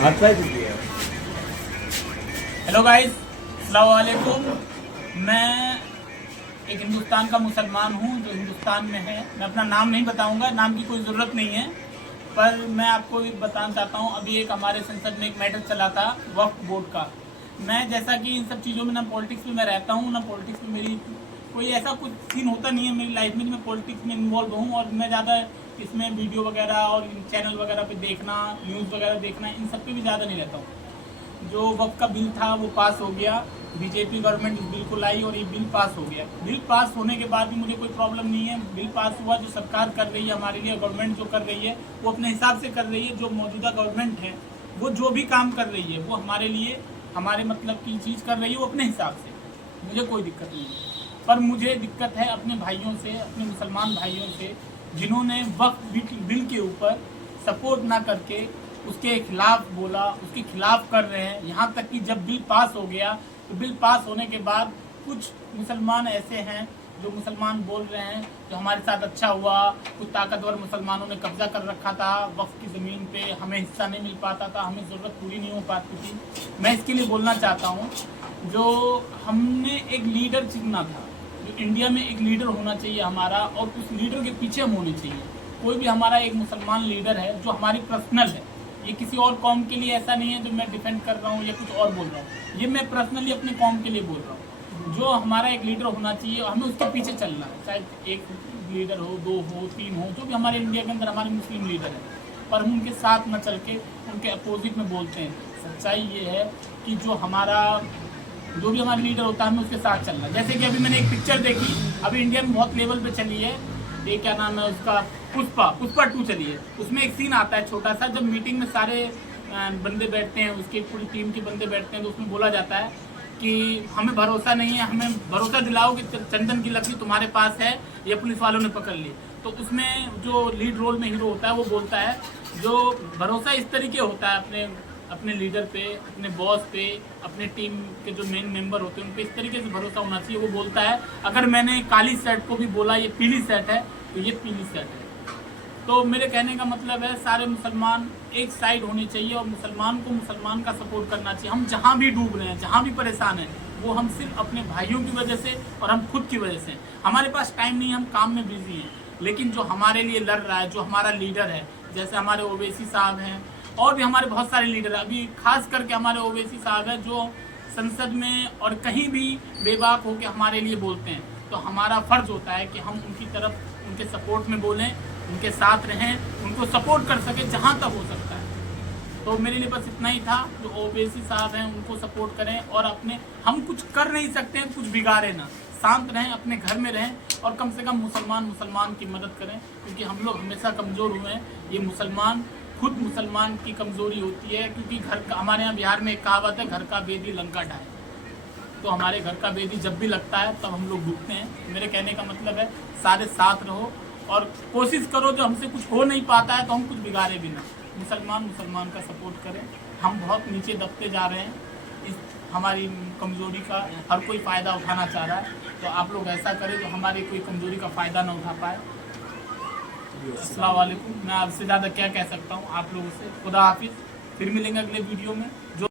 Hello guys, अस्सलाम वालेकुम। मैं एक हिंदुस्तान का मुसलमान हूँ जो हिंदुस्तान में है। मैं अपना नाम नहीं बताऊंगा, नाम की कोई ज़रूरत नहीं है, पर मैं आपको बताना चाहता हूँ। अभी एक हमारे संसद में एक मैटर चला था वक्फ बोर्ड का। मैं जैसा कि इन सब चीज़ों में ना पॉलिटिक्स में मैं रहता हूँ, ना पॉलिटिक्स में मेरी कोई ऐसा कुछ सीन होता नहीं है मेरी लाइफ में कि मैं पॉलिटिक्स में इन्वॉल्व हूँ। और मैं ज़्यादा इसमें वीडियो वगैरह और चैनल वगैरह पे देखना, न्यूज़ वगैरह देखना, इन सब पे भी ज़्यादा नहीं रहता हूँ। जो वक्त का बिल था वो पास हो गया, बीजेपी गवर्नमेंट इस बिल को लाई और ये बिल पास हो गया। बिल पास होने के बाद भी मुझे कोई प्रॉब्लम नहीं है। बिल पास हुआ, जो सरकार कर रही है हमारे लिए, गवर्नमेंट जो कर रही है वो अपने हिसाब से कर रही है। जो मौजूदा गवर्नमेंट है वो जो भी काम कर रही है वो हमारे लिए, हमारे मतलब की चीज़ कर रही है वो अपने हिसाब से, मुझे कोई दिक्कत नहीं है। पर मुझे दिक्कत है अपने भाइयों से, अपने मुसलमान भाइयों से, जिन्होंने वक्फ बिल के ऊपर सपोर्ट ना करके उसके खिलाफ बोला, उसके खिलाफ कर रहे हैं। यहाँ तक कि जब बिल पास हो गया तो बिल पास होने के बाद कुछ मुसलमान ऐसे हैं जो मुसलमान बोल रहे हैं जो हमारे साथ अच्छा हुआ, कुछ ताकतवर मुसलमानों ने कब्जा कर रखा था वक्फ की ज़मीन पे, हमें हिस्सा नहीं मिल पाता था, हमें ज़रूरत पूरी नहीं हो पाती थी। मैं इसके लिए बोलना चाहता हूँ, जो हमने एक लीडर चुनना था, जो इंडिया में एक लीडर होना चाहिए हमारा, और उस लीडर के पीछे हम होने चाहिए। कोई भी हमारा एक मुसलमान लीडर है जो हमारी पर्सनल है, ये किसी और कौम के लिए ऐसा नहीं है जो मैं डिफेंड कर रहा हूँ या कुछ और बोल रहा हूँ, ये मैं पर्सनली अपने कौम के लिए बोल रहा हूँ। जो हमारा एक लीडर होना चाहिए, हमें उसके पीछे चलना है, चाहे एक लीडर हो, दो हो, तीन हो, जो भी हमारे इंडिया के अंदर हमारे मुस्लिम लीडर हैं, पर हम उनके साथ न चल के उनके अपोजिट में बोलते हैं। सच्चाई ये है कि जो भी हमारा लीडर होता है हमें उसके साथ चलना। जैसे कि अभी मैंने एक पिक्चर देखी, अभी इंडिया में बहुत लेवल पे चली है, ये क्या नाम है उसका, पुष्पा 2 चली है। उसमें एक सीन आता है छोटा सा, जब मीटिंग में सारे बंदे बैठते हैं, उसकी पूरी टीम के बंदे बैठते हैं, तो उसमें बोला जाता है कि हमें भरोसा नहीं है, हमें भरोसा दिलाओ कि चंदन की लकड़ी तुम्हारे पास है या पुलिस वालों ने पकड़ ली। तो उसमें जो लीड रोल में हीरो होता है वो बोलता है, जो भरोसा इस तरीके होता है अपने लीडर पे, अपने बॉस पे, अपने टीम के जो मेन मेंबर होते हैं उन पे इस तरीके से भरोसा होना चाहिए। वो बोलता है अगर मैंने काली शर्ट को भी बोला ये पीली शर्ट है तो ये पीली शर्ट है। तो मेरे कहने का मतलब है सारे मुसलमान एक साइड होने चाहिए और मुसलमान को मुसलमान का सपोर्ट करना चाहिए। हम जहाँ भी डूब रहे हैं, जहाँ भी परेशान हैं, वो हम सिर्फ अपने भाइयों की वजह से और हम खुद की वजह से। हमारे पास टाइम नहीं है, हम काम में बिजी हैं, लेकिन जो हमारे लिए लड़ रहा है, जो हमारा लीडर है, जैसे हमारे ओवैसी साहब हैं और भी हमारे बहुत सारे लीडर हैं, अभी खास करके हमारे ओवैसी साहब हैं जो संसद में और कहीं भी बेबाक होकर हमारे लिए बोलते हैं। तो हमारा फ़र्ज़ होता है कि हम उनकी तरफ, उनके सपोर्ट में बोलें, उनके साथ रहें, उनको सपोर्ट कर सके जहाँ तक हो सकता है। तो मेरे लिए बस इतना ही था, जो ओवैसी साहब हैं उनको सपोर्ट करें और अपने, हम कुछ कर नहीं सकते हैं, कुछ बिगाड़े ना, शांत रहें, अपने घर में रहें और कम से कम मुसलमान की मदद करें, क्योंकि हम लोग हमेशा कमज़ोर हुए हैं। ये मुसलमान खुद मुसलमान की कमज़ोरी होती है, क्योंकि घर का, हमारे यहाँ बिहार में एक कहावत है, घर का बेदी लंका ढाए। तो हमारे घर का बेदी जब भी लगता है तब हम लोग डूबते हैं। मेरे कहने का मतलब है सारे साथ रहो और कोशिश करो, जो हमसे कुछ हो नहीं पाता है तो हम कुछ बिगाड़े भी ना, मुसलमान का सपोर्ट करें। हम बहुत नीचे दबते जा रहे हैं, इस हमारी कमज़ोरी का हर कोई फ़ायदा उठाना चाह रहा है, तो आप लोग ऐसा करें जो हमारी कोई कमज़ोरी का फ़ायदा ना उठा पाए। अस्सलाम वालेकुम। मैं आपसे ज़्यादा क्या कह सकता हूँ आप लोगों से। खुदा हाफिज़, फिर मिलेंगे अगले वीडियो में। जो